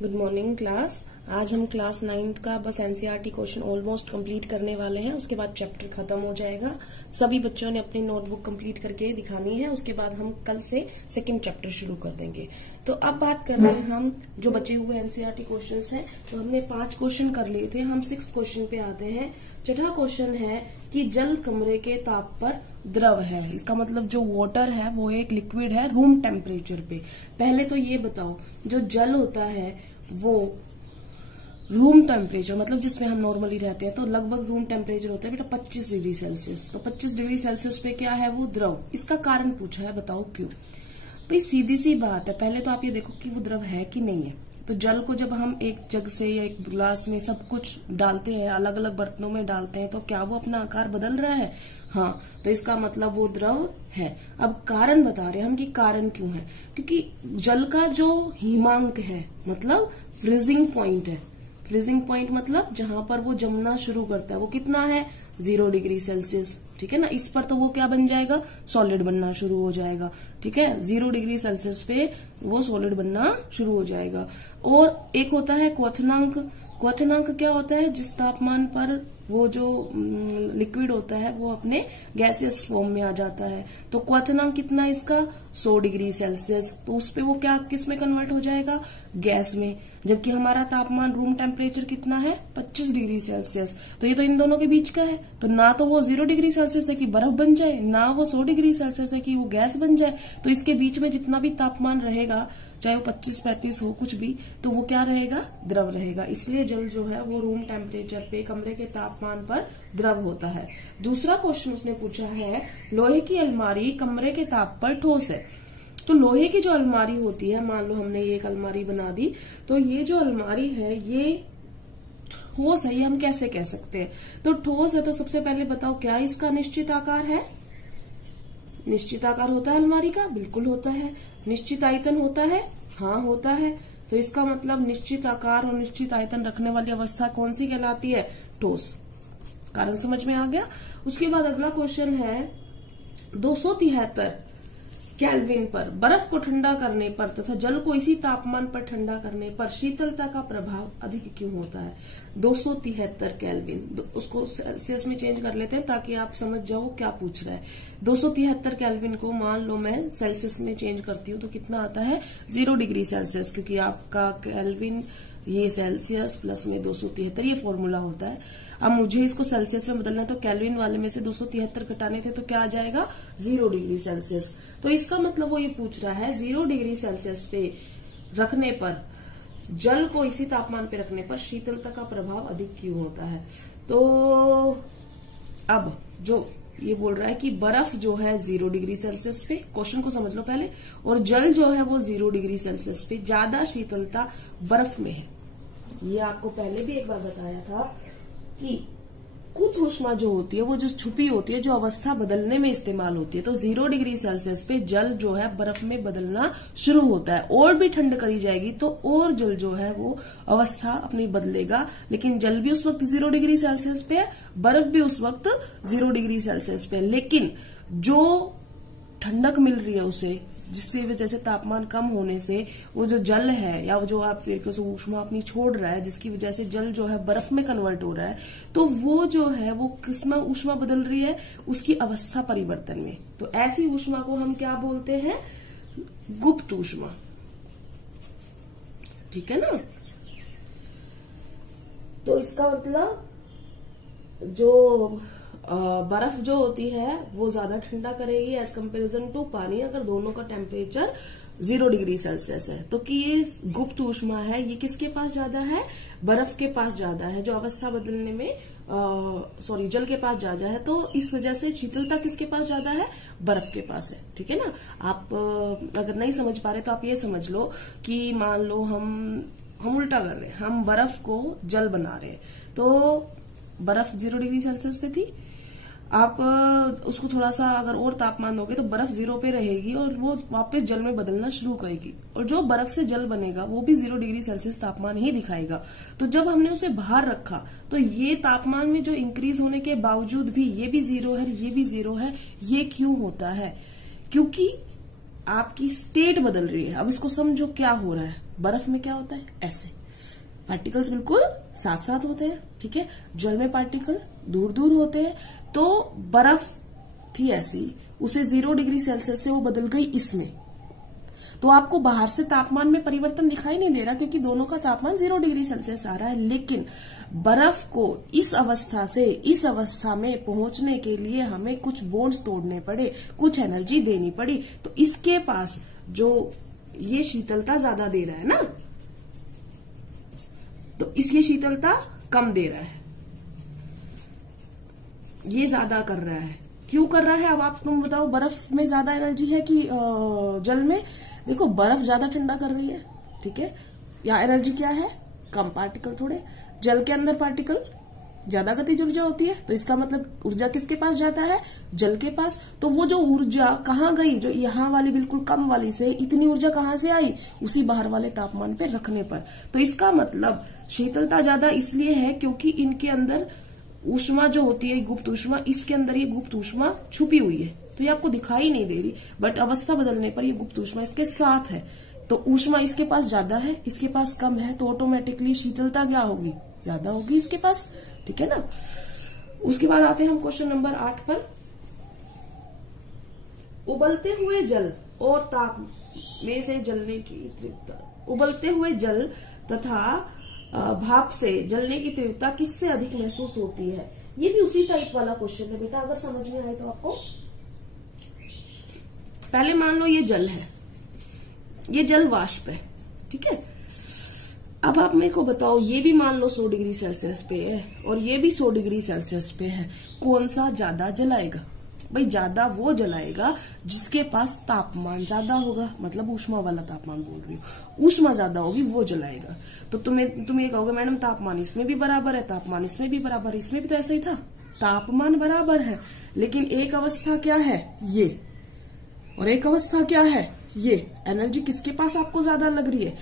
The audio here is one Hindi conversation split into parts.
Good morning class. आज हम क्लास 9th का बस एनसीईआरटी क्वेश्चन ऑलमोस्ट कंप्लीट करने वाले हैं। उसके बाद चैप्टर खत्म हो जाएगा। सभी बच्चों ने अपनी नोटबुक कंप्लीट करके दिखानी है। उसके बाद हम कल से सेकंड चैप्टर शुरू कर देंगे। तो अब बात कर रहे हैं हम जो बचे हुए एनसीईआरटी क्वेश्चंस हैं। तो हमने 5 क्वेश्चन कर लिए थे। हम 6th क्वेश्चन पे आते हैं। छठा क्वेश्चन है कि जल कमरे के ताप पर द्रव है। इसका मतलब जो वाटर है वो एक लिक्विड है रूम टेम्परेचर पे। पहले तो ये बताओ, जो जल होता है वो रूम टेम्परेचर मतलब जिसमें हम नॉर्मली रहते हैं तो लगभग रूम टेम्परेचर होता है बेटा 25 डिग्री सेल्सियस। तो 25 डिग्री सेल्सियस पे क्या है वो द्रव। इसका कारण पूछा है, बताओ क्यों। भाई सीधी सी बात है, पहले तो आप ये देखो कि वो द्रव है कि नहीं है। तो जल को जब हम एक जग से या एक गिलास में सब कुछ डालते हैं, अलग अलग बर्तनों में डालते हैं, तो क्या वो अपना आकार बदल रहा है? हाँ, तो इसका मतलब वो द्रव है। अब कारण बता रहे हैं हम कि कारण क्यों है। क्योंकि जल का जो हिमांक है मतलब फ्रीजिंग पॉइंट है। फ्रीजिंग पॉइंट मतलब जहां पर वो जमना शुरू करता है वो कितना है? 0 डिग्री सेल्सियस। ठीक है ना। इस पर तो वो क्या बन जाएगा? सॉलिड बनना शुरू हो जाएगा। ठीक है, 0 डिग्री सेल्सियस पे वो सॉलिड बनना शुरू हो जाएगा। और एक होता है क्वथनांक। क्वथनांक क्या होता है? जिस तापमान पर वो जो लिक्विड होता है वो अपने गैसियस फॉर्म में आ जाता है। तो क्वथनांक कितना है इसका? 100 डिग्री सेल्सियस। तो उस पे वो क्या किस में कन्वर्ट हो जाएगा? गैस में। जबकि हमारा तापमान रूम टेम्परेचर कितना है? 25 डिग्री सेल्सियस। तो ये तो इन दोनों के बीच का है। तो ना तो वो 0 डिग्री सेल्सियस है कि बर्फ बन जाए, ना वो 100 डिग्री सेल्सियस है कि वो गैस बन जाए। तो इसके बीच में जितना भी तापमान रहेगा, चाहे वो 25-35 हो कुछ भी, तो वो क्या रहेगा? द्रव रहेगा। इसलिए जल जो है वो रूम टेम्परेचर पे कमरे के तापमान पर द्रव होता है। दूसरा क्वेश्चन उसने पूछा है, लोहे की अलमारी कमरे के ताप पर ठोस है। तो लोहे की जो अलमारी होती है, मान लो हमने ये एक अलमारी बना दी, तो ये जो अलमारी है ये ठोस है। ये हम कैसे कह सकते हैं? तो ठोस है तो सबसे पहले बताओ क्या इसका निश्चित आकार है? निश्चित आकार होता है अलमारी का? बिल्कुल होता है। निश्चित आयतन होता है? हाँ होता है। तो इसका मतलब निश्चित आकार और निश्चित आयतन रखने वाली अवस्था कौन सी कहलाती है? ठोस। कारण समझ में आ गया। उसके बाद अगला क्वेश्चन है, 273 केल्विन पर बर्फ को ठंडा करने पर तथा जल को इसी तापमान पर ठंडा करने पर शीतलता का प्रभाव अधिक क्यों होता है? 273 केल्विन, उसको सेल्सियस में चेंज कर लेते हैं ताकि आप समझ जाओ क्या पूछ रहा है। 273 केल्विन को मान लो मैं सेल्सियस में चेंज करती हूँ तो कितना आता है? 0 डिग्री सेल्सियस। क्योंकि आपका केल्विन ये सेल्सियस प्लस में 273 ये फॉर्मूला होता है। अब मुझे इसको सेल्सियस में बदलना है तो केल्विन वाले में से 273 घटाने थे तो क्या आ जाएगा? 0 डिग्री सेल्सियस। तो इसका मतलब वो ये पूछ रहा है 0 डिग्री सेल्सियस पे रखने पर जल को इसी तापमान पे रखने पर शीतलता का प्रभाव अधिक क्यों होता है। तो अब जो ये बोल रहा है कि बर्फ जो है 0 डिग्री सेल्सियस पे, क्वेश्चन को समझ लो पहले, और जल जो है वो 0 डिग्री सेल्सियस पे, ज्यादा शीतलता बर्फ में है। ये आपको पहले भी एक बार बताया था कि कुछ ऊष्मा जो होती है वो जो छुपी होती है, जो अवस्था बदलने में इस्तेमाल होती है। तो 0 डिग्री सेल्सियस पे जल जो है बर्फ में बदलना शुरू होता है। और भी ठंड करी जाएगी तो और जल जो है वो अवस्था अपनी बदलेगा। लेकिन जल भी उस वक्त 0 डिग्री सेल्सियस पे है, बर्फ भी उस वक्त 0 डिग्री सेल्सियस पे। लेकिन जो ठंडक मिल रही है उसे, जिसकी वजह से तापमान कम होने से वो जो जल है या वो जो आप तरीके से ऊष्मा अपनी छोड़ रहा है, जिसकी वजह से जल जो है बर्फ में कन्वर्ट हो रहा है, तो वो जो है वो किसमें ऊष्मा बदल रही है? उसकी अवस्था परिवर्तन में। तो ऐसी ऊष्मा को हम क्या बोलते हैं? गुप्त ऊष्मा। ठीक है ना। तो इसका मतलब जो बर्फ जो होती है वो ज्यादा ठंडा करेगी एज कंपेरिजन टू पानी, अगर दोनों का टेम्परेचर 0 डिग्री सेल्सियस है। तो कि ये गुप्त ऊष्मा है, ये किसके पास ज्यादा है? बर्फ के पास ज्यादा है, जो अवस्था बदलने में जल के पास ज्यादा है। तो इस वजह से शीतलता किसके पास ज्यादा है? बर्फ के पास है। ठीक है ना। आप अगर नहीं समझ पा रहे तो आप ये समझ लो कि मान लो हम उल्टा कर रहे हैं, हम बर्फ को जल बना रहे हैं। तो बर्फ 0 डिग्री सेल्सियस पे थी, आप उसको थोड़ा सा अगर और तापमान दोगे तो बर्फ 0 पे रहेगी और वो वापस जल में बदलना शुरू करेगी। और जो बर्फ से जल बनेगा वो भी 0 डिग्री सेल्सियस तापमान ही दिखाएगा। तो जब हमने उसे बाहर रखा तो ये तापमान में जो इंक्रीज होने के बावजूद भी ये भी 0 है, ये भी 0 है। ये क्यों होता है? क्योंकि आपकी स्टेट बदल रही है। अब इसको समझो क्या हो रहा है। बर्फ में क्या होता है, ऐसे पार्टिकल्स बिल्कुल साथ साथ होते हैं, ठीक है। जल में पार्टिकल दूर दूर होते हैं। तो बर्फ थी ऐसी, उसे 0 डिग्री सेल्सियस से वो बदल गई इसमें, तो आपको बाहर से तापमान में परिवर्तन दिखाई नहीं दे रहा क्योंकि दोनों का तापमान 0 डिग्री सेल्सियस आ रहा है। लेकिन बर्फ को इस अवस्था से इस अवस्था में पहुंचने के लिए हमें कुछ बॉन्ड्स तोड़ने पड़े, कुछ एनर्जी देनी पड़ी। तो इसके पास जो ये शीतलता ज्यादा दे रहा है ना, तो इसकी शीतलता कम दे रहा है, ये ज्यादा कर रहा है। क्यों कर रहा है, अब आप तुम बताओ। बर्फ में ज्यादा एनर्जी है कि जल में? देखो बर्फ ज्यादा ठंडा कर रही है, ठीक है। यहाँ एनर्जी क्या है, कम, पार्टिकल थोड़े। जल के अंदर पार्टिकल ज्यादा गतिज ऊर्जा होती है, तो इसका मतलब ऊर्जा किसके पास जाता है, जल के पास। तो वो जो ऊर्जा कहाँ गई, जो यहाँ वाली बिल्कुल कम वाली से इतनी ऊर्जा कहाँ से आई, उसी बाहर वाले तापमान पे रखने पर। तो इसका मतलब शीतलता ज्यादा इसलिए है क्योंकि इनके अंदर ऊष्मा जो होती है, गुप्त ऊष्मा, इसके अंदर ये गुप्त ऊष्मा छुपी हुई है, तो ये आपको दिखाई नहीं दे रही, बट अवस्था बदलने पर ये गुप्त ऊष्मा इसके साथ है। तो ऊष्मा इसके पास ज्यादा है, इसके पास कम है, तो ऑटोमेटिकली शीतलता क्या होगी, ज्यादा होगी इसके पास, ठीक है ना। उसके बाद आते हैं हम क्वेश्चन नंबर 8 पर। उबलते हुए जल और ताप में से जलने की तीव्रता, उबलते हुए जल तथा भाप से जलने की तीव्रता किससे अधिक महसूस होती है। ये भी उसी टाइप वाला क्वेश्चन है बेटा, अगर समझ में आए तो आपको। पहले मान लो ये जल है, ये जल वाष्प है, ठीक है। अब आप मेरे को बताओ, ये भी मान लो 100 डिग्री सेल्सियस पे है और ये भी 100 डिग्री सेल्सियस पे है, कौन सा ज्यादा जलाएगा? भाई ज्यादा वो जलाएगा जिसके पास तापमान ज्यादा होगा, मतलब ऊष्मा वाला तापमान बोल रही हूँ, ऊष्मा ज्यादा होगी वो जलाएगा। तो तुम ये कहोगे मैडम तापमान इसमें भी बराबर है, तापमान इसमें भी बराबर है, इसमें भी तो ऐसा ही था, तापमान बराबर है, लेकिन एक अवस्था क्या है ये, और एक अवस्था क्या है ये। एनर्जी किसके पास आपको ज्यादा लग रही है,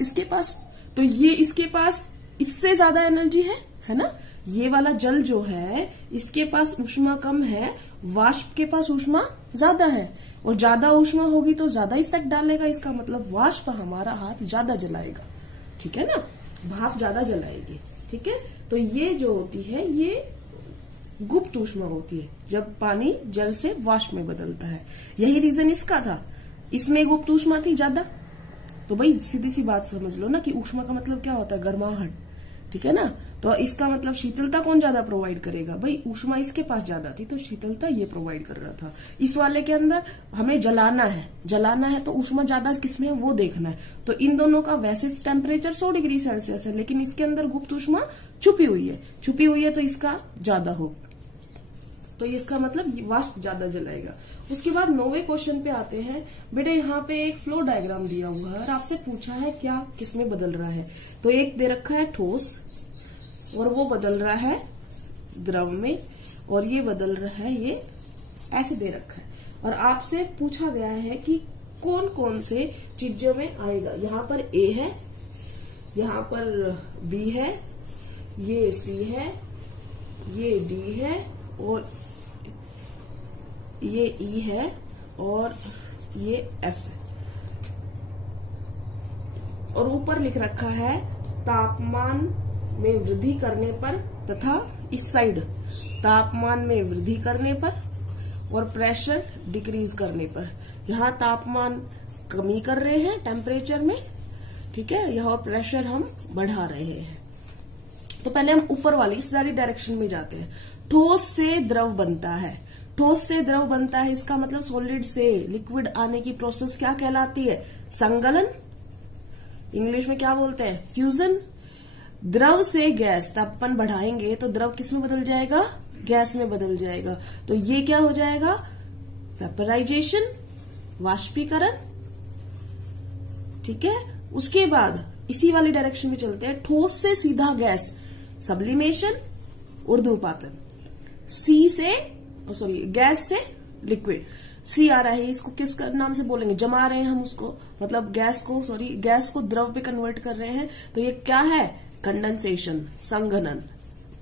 इसके पास। तो ये इसके पास इससे ज्यादा एनर्जी है ना। ये वाला जल जो है इसके पास ऊष्मा कम है, वाष्प के पास ऊष्मा ज्यादा है, और ज्यादा ऊष्मा होगी तो ज्यादा इफेक्ट डालेगा, इसका मतलब वाष्प हमारा हाथ ज्यादा जलाएगा, ठीक है ना, भाप ज्यादा जलाएगी, ठीक है। तो ये जो होती है ये गुप्त ऊष्मा होती है, जब पानी जल से वाष्प में बदलता है। यही रीजन इसका था, इसमें गुप्त ऊष्मा थी ज्यादा। तो भाई सीधी सी बात समझ लो ना कि ऊष्मा का मतलब क्या होता है, गर्माहट, ठीक है ना। तो इसका मतलब शीतलता कौन ज्यादा प्रोवाइड करेगा, भाई ऊष्मा इसके पास ज्यादा थी तो शीतलता ये प्रोवाइड कर रहा था। इस वाले के अंदर हमें जलाना है तो ऊष्मा ज्यादा किसमें है वो देखना है। तो इन दोनों का वैसे टेम्परेचर 100 डिग्री सेल्सियस है, लेकिन इसके अंदर गुप्त ऊष्मा छुपी हुई है तो इसका ज्यादा हो, तो इसका मतलब वाष्प ज्यादा जलाएगा। उसके बाद 9वें क्वेश्चन पे आते हैं। बेटा यहाँ पे एक फ्लो डायग्राम दिया हुआ है और आपसे पूछा है क्या किसमें बदल रहा है। तो एक दे रखा है ठोस और वो बदल रहा है द्रव में, और ये बदल रहा है, ये ऐसे दे रखा है। और आपसे पूछा गया है कि कौन कौन से चीजों में आएगा। यहाँ पर ए है, यहाँ पर बी है, ये सी है, ये डी है, और ये ई है, और ये एफ है। और ऊपर लिख रखा है तापमान में वृद्धि करने पर तथा इस साइड तापमान में वृद्धि करने पर और प्रेशर डिक्रीज करने पर। यहाँ तापमान कमी कर रहे हैं टेम्परेचर में, ठीक है, यहाँ प्रेशर हम बढ़ा रहे हैं। तो पहले हम ऊपर वाली इस वाली डायरेक्शन में जाते हैं। ठोस से द्रव बनता है, ठोस से द्रव बनता है, इसका मतलब सॉलिड से लिक्विड आने की प्रोसेस क्या कहलाती है, संगलन। इंग्लिश में क्या बोलते हैं, फ्यूजन। द्रव से गैस, तापमान बढ़ाएंगे तो द्रव किस में बदल जाएगा, गैस में बदल जाएगा। तो ये क्या हो जाएगा, वेपराइजेशन, वाष्पीकरण, ठीक है। उसके बाद इसी वाली डायरेक्शन में चलते हैं। ठोस से सीधा गैस, सब्लिमेशन, ऊर्ध्वपातन। गैस से लिक्विड, सी आ रहा है, इसको किस नाम से बोलेंगे, जमा रहे हैं हम उसको, मतलब गैस को द्रव पे कन्वर्ट कर रहे हैं। तो ये क्या है, कंडेंसेशन, संघनन,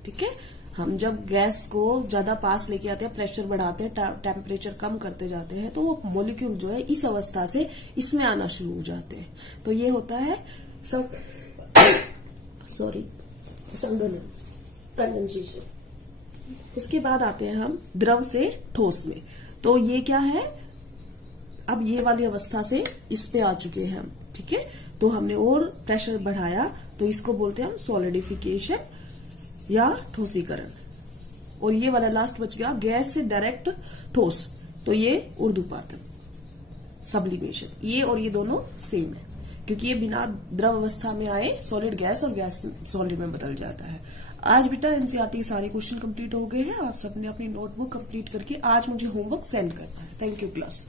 ठीक है। हम जब गैस को ज्यादा पास लेके आते हैं, प्रेशर बढ़ाते हैं, टेम्परेचर कम करते जाते हैं, तो वो मॉलिक्यूल जो है इस अवस्था से इसमें आना शुरू हो जाते हैं। तो ये होता है संघनन, कंडेंसेशन। उसके बाद आते हैं हम द्रव से ठोस में। तो ये क्या है, अब ये वाली अवस्था से इस पे आ चुके हैं हम, ठीक है। तो हमने और प्रेशर बढ़ाया, तो इसको बोलते हैं हम सॉलिडिफिकेशन या ठोसीकरण। और ये वाला लास्ट बच गया गैस से डायरेक्ट ठोस, तो ये ऊर्ध्वपातन, सब्लिमेशन। ये और ये दोनों सेम है, क्योंकि ये बिना द्रव अवस्था में आए सॉलिड गैस और गैस सॉलिड में बदल जाता है। आज बेटा एनसीईआरटी सारे क्वेश्चन कंप्लीट हो गए हैं। आप सबने अपनी नोटबुक कंप्लीट करके आज मुझे होमवर्क सेंड करना है। Thank you class.